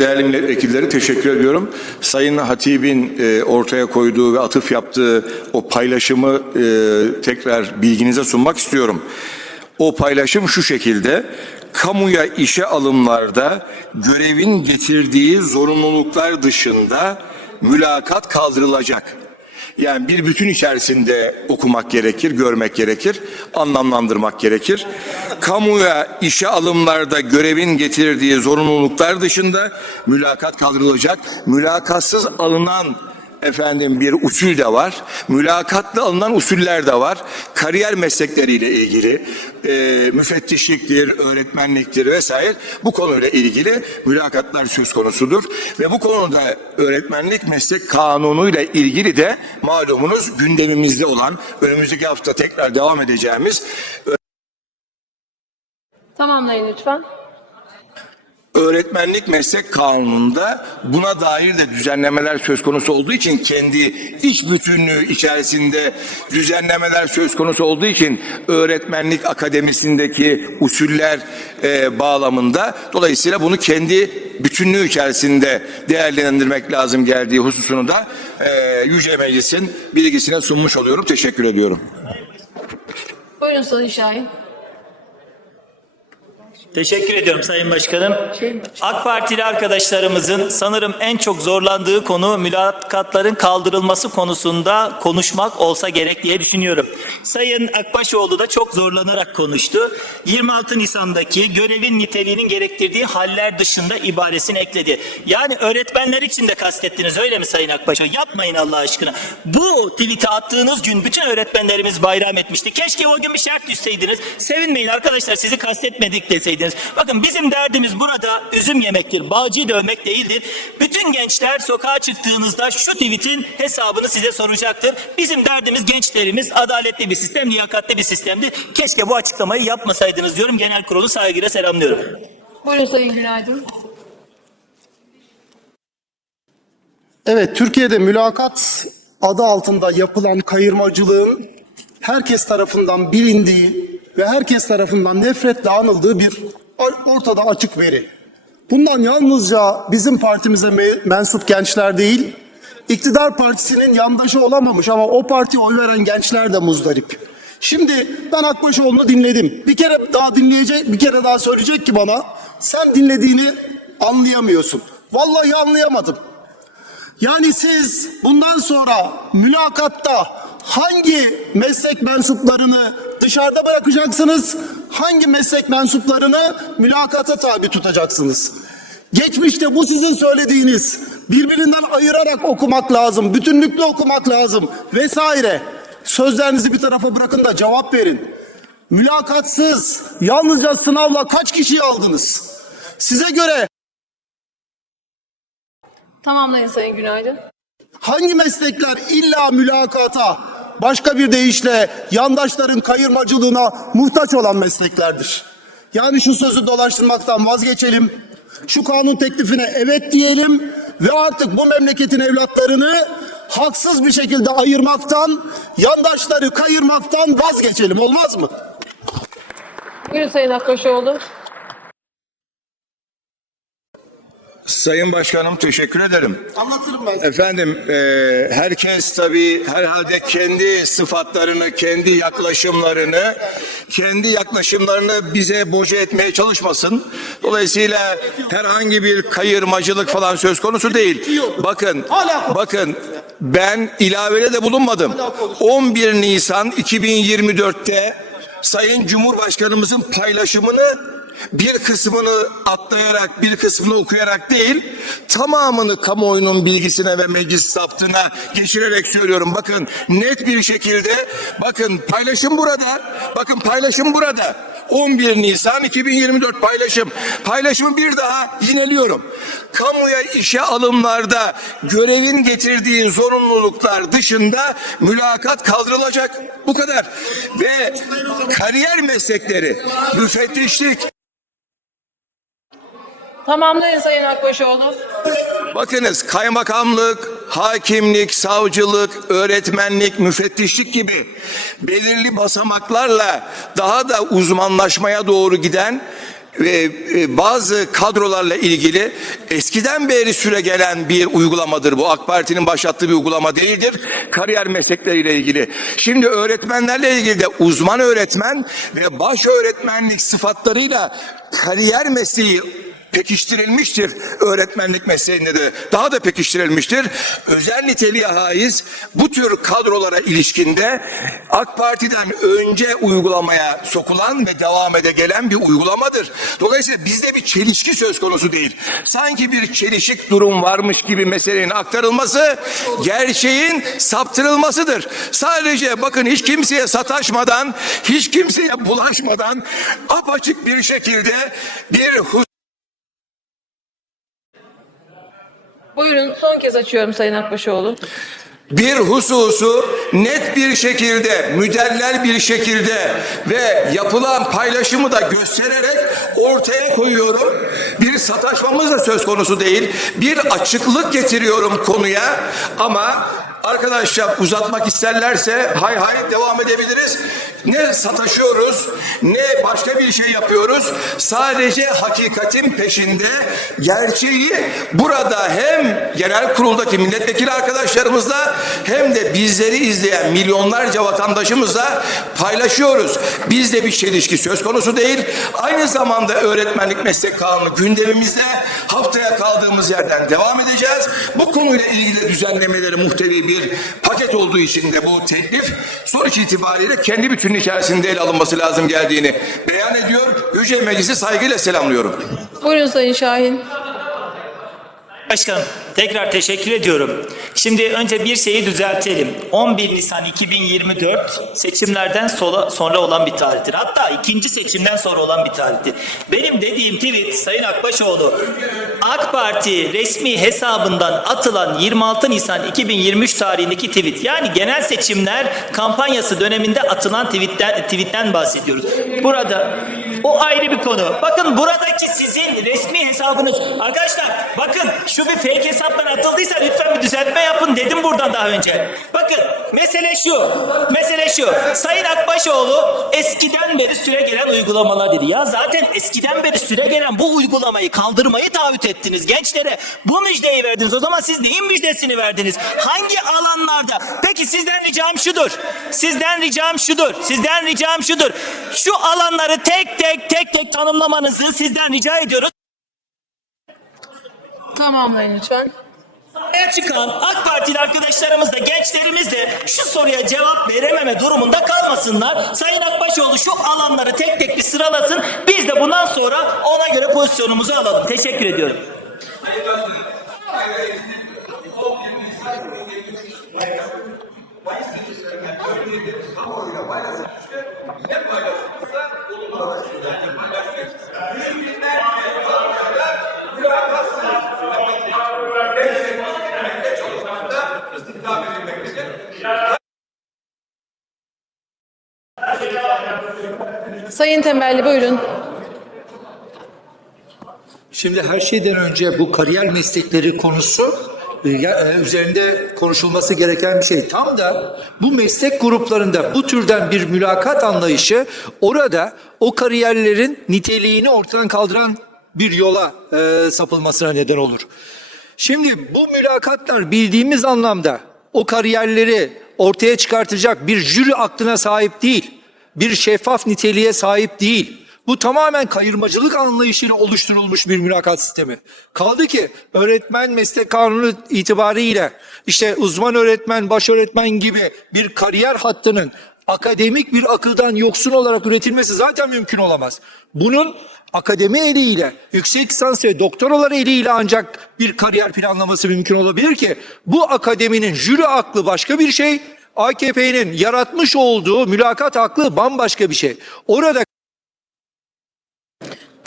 Değerli milletvekilleri teşekkür ediyorum. Sayın Hatib'in e, ortaya koyduğu ve atıf yaptığı o paylaşımı e, tekrar bilginize sunmak istiyorum. O paylaşım şu şekilde. Kamuya işe alımlarda görevin getirdiği zorunluluklar dışında mülakat kaldırılacak. Yani bir bütün içerisinde okumak gerekir, görmek gerekir, anlamlandırmak gerekir. Kamuya işe alımlarda görevin getirdiği zorunluluklar dışında mülakat kaldırılacak. Mülakatsız alınan efendim bir usul de var. Mülakatla alınan usuller de var. Kariyer meslekleriyle ilgili e, müfettişliktir, öğretmenliktir vesaire bu konuyla ilgili mülakatlar söz konusudur. Ve bu konuda öğretmenlik meslek kanunuyla ilgili de malumunuz gündemimizde olan önümüzdeki hafta tekrar devam edeceğimiz Tamamlayın lütfen. Öğretmenlik meslek kanununda buna dair de düzenlemeler söz konusu olduğu için kendi iç bütünlüğü içerisinde düzenlemeler söz konusu olduğu için öğretmenlik akademisindeki usuller e, bağlamında dolayısıyla bunu kendi bütünlüğü içerisinde değerlendirmek lazım geldiği hususunu da e, Yüce Meclis'in bilgisine sunmuş oluyorum. Teşekkür ediyorum. Buyurun Sayın Şahin. Teşekkür ediyorum Sayın Başkanım. AK Partili arkadaşlarımızın sanırım en çok zorlandığı konu mülakatların kaldırılması konusunda konuşmak olsa gerek diye düşünüyorum. Sayın Akbaşoğlu da çok zorlanarak konuştu. 26 Nisan'daki görevin niteliğinin gerektirdiği haller dışında ibaresini ekledi. Yani öğretmenler için de kastettiniz öyle mi Sayın Akbaşoğlu? Yapmayın Allah aşkına. Bu tweet'i attığınız gün bütün öğretmenlerimiz bayram etmişti. Keşke o gün bir şart düşseydiniz. Sevinmeyin arkadaşlar sizi kastetmedik deseydiniz. Bakın bizim derdimiz burada üzüm yemektir, bağcıyı dövmek değildir. Bütün gençler sokağa çıktığınızda şu tweet'in hesabını size soracaktır. Bizim derdimiz gençlerimiz adaletli bir sistem, liyakatli bir sistemdi. Keşke bu açıklamayı yapmasaydınız diyorum. Genel kurulu saygıyla selamlıyorum. Buyurun Sayın Günaydın. Evet, Türkiye'de mülakat adı altında yapılan kayırmacılığın herkes tarafından bilindiği ve herkes tarafından nefretle anıldığı bir ortada açık veri. Bundan yalnızca bizim partimize me- mensup gençler değil, iktidar partisinin yandaşı olamamış ama o partiye oy veren gençler de muzdarip. Şimdi ben Akbaşoğlu'nu dinledim. Bir kere daha dinleyecek, bir kere daha söyleyecek ki bana sen dinlediğini anlayamıyorsun. Vallahi anlayamadım. Yani siz bundan sonra mülakatta hangi meslek mensuplarını dışarıda bırakacaksınız? Hangi meslek mensuplarını mülakata tabi tutacaksınız? Geçmişte bu sizin söylediğiniz birbirinden ayırarak okumak lazım, bütünlüklü okumak lazım vesaire. Sözlerinizi bir tarafa bırakın da cevap verin. Mülakatsız, yalnızca sınavla kaç kişiyi aldınız? Size göre Tamamlayın Sayın Günaydın. Hangi meslekler illa mülakata, başka bir deyişle yandaşların kayırmacılığına muhtaç olan mesleklerdir? Yani şu sözü dolaştırmaktan vazgeçelim. Şu kanun teklifine evet diyelim ve artık bu memleketin evlatlarını haksız bir şekilde ayırmaktan, yandaşları kayırmaktan vazgeçelim. Olmaz mı? Buyurun Sayın Akbaşoğlu. Sayın Başkanım teşekkür ederim. Anlatırım ben. Efendim e, herkes tabii herhalde kendi sıfatlarını, kendi yaklaşımlarını, kendi yaklaşımlarını bize boca etmeye çalışmasın. Dolayısıyla herhangi bir kayırmacılık falan söz konusu değil. Bakın, bakın ben ilavede de bulunmadım. 11 Nisan 2024'te Sayın Cumhurbaşkanımızın paylaşımını bir kısmını atlayarak, bir kısmını okuyarak değil, tamamını kamuoyunun bilgisine ve meclis saptına geçirerek söylüyorum. Bakın net bir şekilde, bakın paylaşım burada, bakın paylaşım burada. 11 Nisan 2024 paylaşım. Paylaşımı bir daha yineliyorum. Kamuya işe alımlarda görevin getirdiği zorunluluklar dışında mülakat kaldırılacak. Bu kadar. Ve kariyer meslekleri, müfettişlik, Tamamlayın Sayın Akbaşoğlu. Bakınız kaymakamlık, hakimlik, savcılık, öğretmenlik, müfettişlik gibi belirli basamaklarla daha da uzmanlaşmaya doğru giden e, e, bazı kadrolarla ilgili eskiden beri süre gelen bir uygulamadır bu. AK Parti'nin başlattığı bir uygulama değildir. Kariyer meslekleriyle ilgili. Şimdi öğretmenlerle ilgili de uzman öğretmen ve baş öğretmenlik sıfatlarıyla kariyer mesleği pekiştirilmiştir öğretmenlik mesleğinde de daha da pekiştirilmiştir. Özel niteliğe haiz bu tür kadrolara ilişkinde AK Parti'den önce uygulamaya sokulan ve devam ede gelen bir uygulamadır. Dolayısıyla bizde bir çelişki söz konusu değil. Sanki bir çelişik durum varmış gibi meselenin aktarılması gerçeğin saptırılmasıdır. Sadece bakın hiç kimseye sataşmadan, hiç kimseye bulaşmadan apaçık bir şekilde bir hus Buyurun son kez açıyorum Sayın Akbaşoğlu. bir hususu net bir şekilde, müdellel bir şekilde ve yapılan paylaşımı da göstererek ortaya koyuyorum. Bir sataşmamız da söz konusu değil. Bir açıklık getiriyorum konuya ama arkadaşlar uzatmak isterlerse hay hay devam edebiliriz. Ne sataşıyoruz ne başka bir şey yapıyoruz. Sadece hakikatin peşinde gerçeği burada hem genel kuruldaki milletvekili arkadaşlarımızla hem de bizleri izleyen milyonlarca vatandaşımızla paylaşıyoruz. Bizde bir çelişki söz konusu değil. Aynı zamanda öğretmenlik meslek kanunu gündemimizde haftaya kaldığımız yerden devam edeceğiz. Bu konuyla ilgili düzenlemeleri muhtevi bir paket olduğu için de bu teklif sonuç itibariyle kendi bütünün içerisinde ele alınması lazım geldiğini beyan ediyor. Yüce Meclisi saygıyla selamlıyorum. Buyurun Sayın Şahin. Başkanım tekrar teşekkür ediyorum. Şimdi önce bir şeyi düzeltelim. 11 Nisan 2024 seçimlerden sola, sonra olan bir tarihtir. Hatta ikinci seçimden sonra olan bir tarihtir. Benim dediğim tweet Sayın Akbaşoğlu AK Parti resmi hesabından atılan 26 Nisan 2023 tarihindeki tweet. Yani genel seçimler kampanyası döneminde atılan tweetten, tweetten bahsediyoruz. Burada o ayrı bir konu. Bakın buradaki sizin resmi hesabınız. Arkadaşlar bakın şu bir fake hesaptan atıldıysa lütfen bir düzeltme yapın dedim buradan daha önce. Bakın mesele şu. Mesele şu. Sayın Akbaşoğlu eskiden beri süre gelen uygulamalar dedi. Ya zaten eskiden beri süre gelen bu uygulamayı kaldırmayı taahhüt ettiniz gençlere. Bu müjdeyi verdiniz. O zaman siz neyin müjdesini verdiniz? Hangi alanlarda? Peki sizden ricam şudur. Sizden ricam şudur. Sizden ricam şudur. Şu alanları tek tek tek tek tanımlamanızı sizden rica ediyoruz. Tamamlayın lütfen. Sahaya çıkan AK Partili arkadaşlarımız da gençlerimiz de şu soruya cevap verememe durumunda kalmasınlar. Sayın Akbaşoğlu şu alanları tek tek bir sıralasın. Biz de bundan sonra ona göre pozisyonumuzu alalım. Teşekkür ediyorum. Sayın Temelli buyurun. Şimdi her şeyden önce bu kariyer meslekleri konusu e, üzerinde konuşulması gereken bir şey. Tam da bu meslek gruplarında bu türden bir mülakat anlayışı orada o kariyerlerin niteliğini ortadan kaldıran bir yola e, sapılmasına neden olur. Şimdi bu mülakatlar bildiğimiz anlamda o kariyerleri ortaya çıkartacak bir jüri aklına sahip değil. Bir şeffaf niteliğe sahip değil. Bu tamamen kayırmacılık anlayışıyla oluşturulmuş bir mülakat sistemi. Kaldı ki öğretmen meslek kanunu itibariyle işte uzman öğretmen, baş öğretmen gibi bir kariyer hattının akademik bir akıldan yoksun olarak üretilmesi zaten mümkün olamaz. Bunun akademi eliyle, yüksek lisans ve doktoralar eliyle ancak bir kariyer planlaması mümkün olabilir ki bu akademinin jüri aklı başka bir şey, AKP'nin yaratmış olduğu mülakat aklı bambaşka bir şey. Orada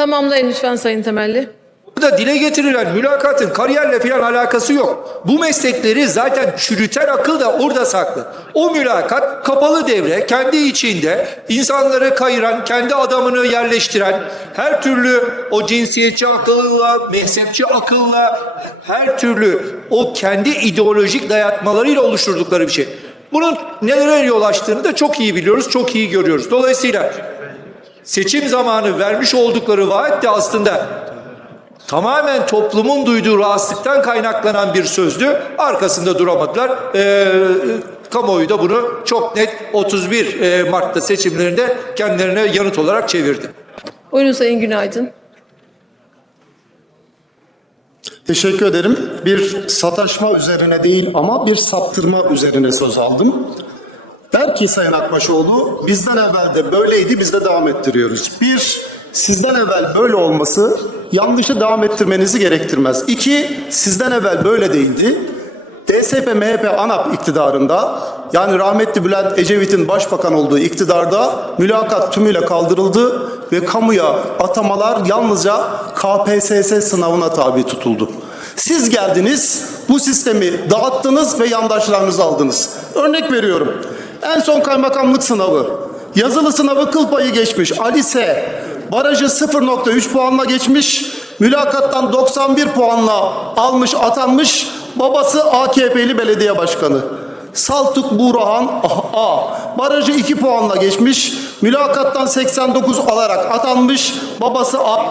Tamamlayın lütfen Sayın Temelli. Burada dile getirilen mülakatın kariyerle falan alakası yok. Bu meslekleri zaten çürüten akıl da orada saklı. O mülakat kapalı devre, kendi içinde insanları kayıran, kendi adamını yerleştiren, her türlü o cinsiyetçi akılla, mezhepçi akılla, her türlü o kendi ideolojik dayatmalarıyla oluşturdukları bir şey. Bunun nelere yol açtığını da çok iyi biliyoruz, çok iyi görüyoruz. Dolayısıyla seçim zamanı vermiş oldukları vaat de aslında tamamen toplumun duyduğu rahatsızlıktan kaynaklanan bir sözdü. Arkasında duramadılar. Ee, kamuoyu da bunu çok net 31 e, Mart'ta seçimlerinde kendilerine yanıt olarak çevirdi. Buyurun Sayın Günaydın. Teşekkür ederim. Bir sataşma üzerine değil ama bir saptırma üzerine söz aldım. Der ki Sayın Akbaşoğlu, bizden evvel de böyleydi, biz de devam ettiriyoruz. Bir, sizden evvel böyle olması yanlışı devam ettirmenizi gerektirmez. İki, sizden evvel böyle değildi. DSP MHP ANAP iktidarında yani rahmetli Bülent Ecevit'in başbakan olduğu iktidarda mülakat tümüyle kaldırıldı ve kamuya atamalar yalnızca KPSS sınavına tabi tutuldu. Siz geldiniz, bu sistemi dağıttınız ve yandaşlarınızı aldınız. Örnek veriyorum. En son kaymakamlık sınavı. Yazılı sınavı kıl payı geçmiş. Ali S. Barajı 0.3 puanla geçmiş. Mülakattan 91 puanla almış, atanmış. Babası AKP'li belediye başkanı. Saltuk Burhan A. Barajı 2 puanla geçmiş. Mülakattan 89 alarak atanmış. Babası A.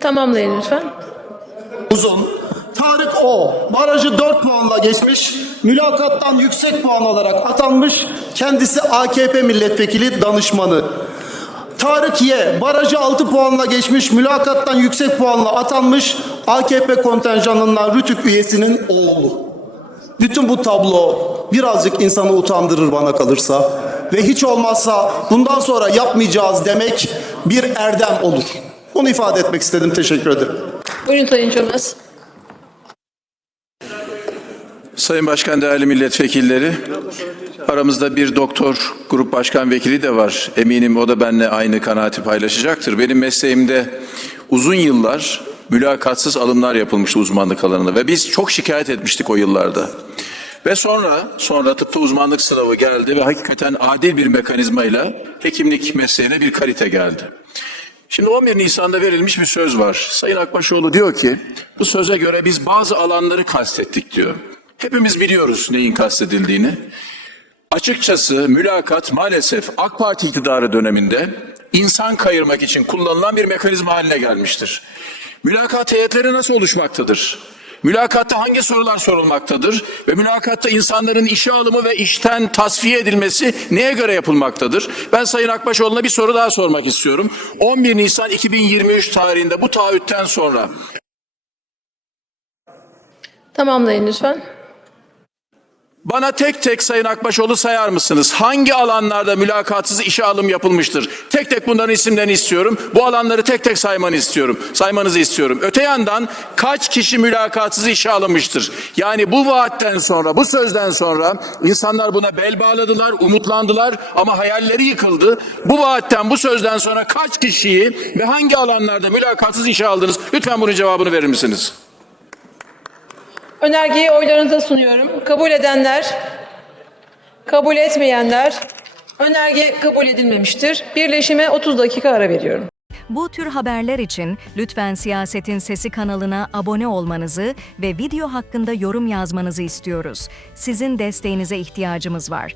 Tamamlayın lütfen. Uzun. Tarık O. Barajı 4 puanla geçmiş. Mülakattan yüksek puan alarak atanmış. Kendisi AKP milletvekili danışmanı. Tarık Y. Barajı 6 puanla geçmiş. Mülakattan yüksek puanla atanmış. AKP kontenjanından Rütük üyesinin oğlu. Bütün bu tablo birazcık insanı utandırır bana kalırsa. Ve hiç olmazsa bundan sonra yapmayacağız demek bir erdem olur. Bunu ifade etmek istedim. Teşekkür ederim. Buyurun Sayın Çömez. Sayın Başkan, değerli milletvekilleri, aramızda bir doktor grup başkan vekili de var. Eminim o da benimle aynı kanaati paylaşacaktır. Benim mesleğimde uzun yıllar mülakatsız alımlar yapılmıştı uzmanlık alanında ve biz çok şikayet etmiştik o yıllarda. Ve sonra, sonra tıpta uzmanlık sınavı geldi ve hakikaten adil bir mekanizmayla hekimlik mesleğine bir kalite geldi. Şimdi 11 Nisan'da verilmiş bir söz var. Sayın Akbaşoğlu diyor ki, bu söze göre biz bazı alanları kastettik diyor. Hepimiz biliyoruz neyin kastedildiğini. Açıkçası mülakat maalesef AK Parti iktidarı döneminde insan kayırmak için kullanılan bir mekanizma haline gelmiştir. Mülakat heyetleri nasıl oluşmaktadır? Mülakatta hangi sorular sorulmaktadır ve mülakatta insanların işe alımı ve işten tasfiye edilmesi neye göre yapılmaktadır? Ben Sayın Akbaşoğlu'na bir soru daha sormak istiyorum. 11 Nisan 2023 tarihinde bu taahhütten sonra Tamamlayın lütfen. Bana tek tek Sayın Akbaşoğlu sayar mısınız? Hangi alanlarda mülakatsız işe alım yapılmıştır? Tek tek bunların isimlerini istiyorum. Bu alanları tek tek saymanı istiyorum. Saymanızı istiyorum. Öte yandan kaç kişi mülakatsız işe alınmıştır? Yani bu vaatten sonra, bu sözden sonra insanlar buna bel bağladılar, umutlandılar ama hayalleri yıkıldı. Bu vaatten, bu sözden sonra kaç kişiyi ve hangi alanlarda mülakatsız işe aldınız? Lütfen bunun cevabını verir misiniz? Önergeyi oylarınıza sunuyorum. Kabul edenler, kabul etmeyenler, önerge kabul edilmemiştir. Birleşime 30 dakika ara veriyorum. Bu tür haberler için lütfen Siyasetin Sesi kanalına abone olmanızı ve video hakkında yorum yazmanızı istiyoruz. Sizin desteğinize ihtiyacımız var.